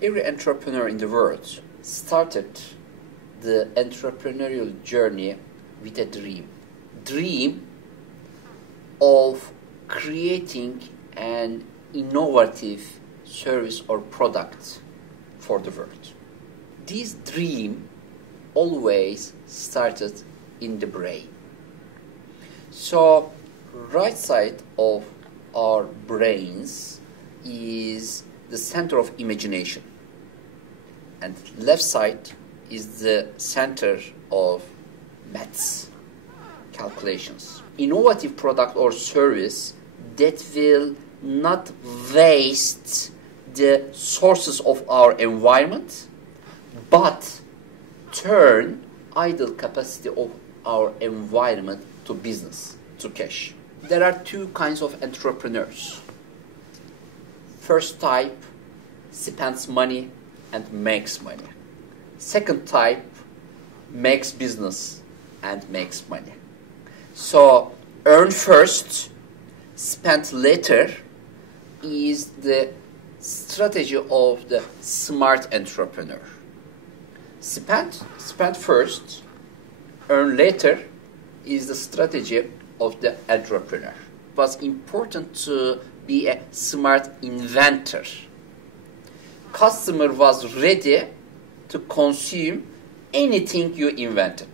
Every entrepreneur in the world started the entrepreneurial journey with a dream of creating an innovative service or product for the world. This dream always started in the brain. So, right side of our brains is the center of imagination, and left side is the center of maths, calculations. Innovative product or service that will not waste the sources of our environment, but turn idle capacity of our environment to business, to cash. There are two kinds of entrepreneurs. First type spends money and makes money. Second type makes business and makes money. So earn first, spend later is the strategy of the smart entrepreneur. Spend first, earn later is the strategy of the entrepreneur. It was important to be a smart inventor. Customer was ready to consume anything you invented.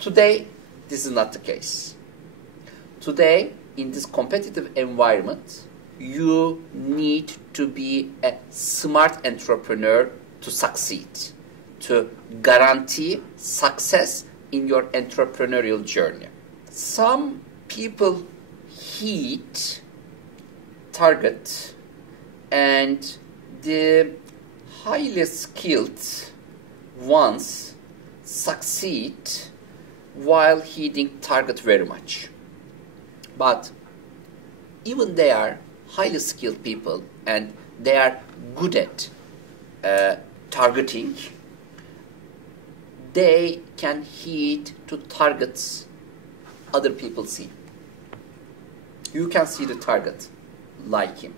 Today, this is not the case. Today, in this competitive environment, you need to be a smart entrepreneur to succeed, to guarantee success in your entrepreneurial journey. Some people hit target, and the highly skilled ones succeed while hitting target very much. But even they are highly skilled people and they are good at targeting, they can hit to targets other people see. You can see the target like him.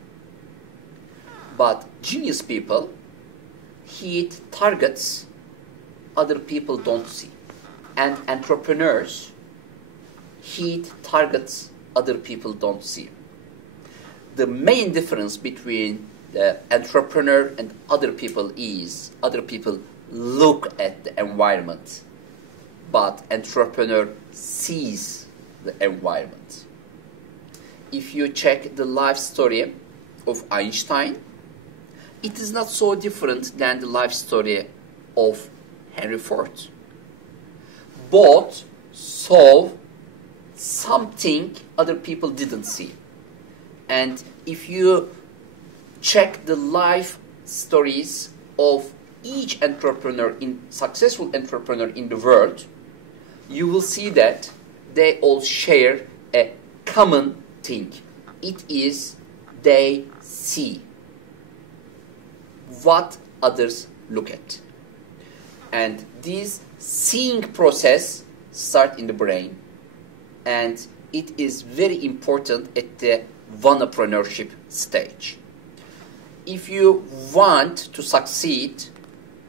But genius people hit targets other people don't see. And entrepreneurs hit targets other people don't see. The main difference between the entrepreneur and other people is other people look at the environment, but entrepreneur sees the environment. If you check the life story of Einstein, it is not so different than the life story of Henry Ford. Both saw something other people didn't see. And if you check the life stories of each successful entrepreneur in the world, you will see that they all share a common thing. It is they see what others look at. And this seeing process starts in the brain, and it is very important at the Wannapreneurship stage. If you want to succeed,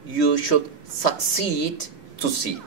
you should succeed to see.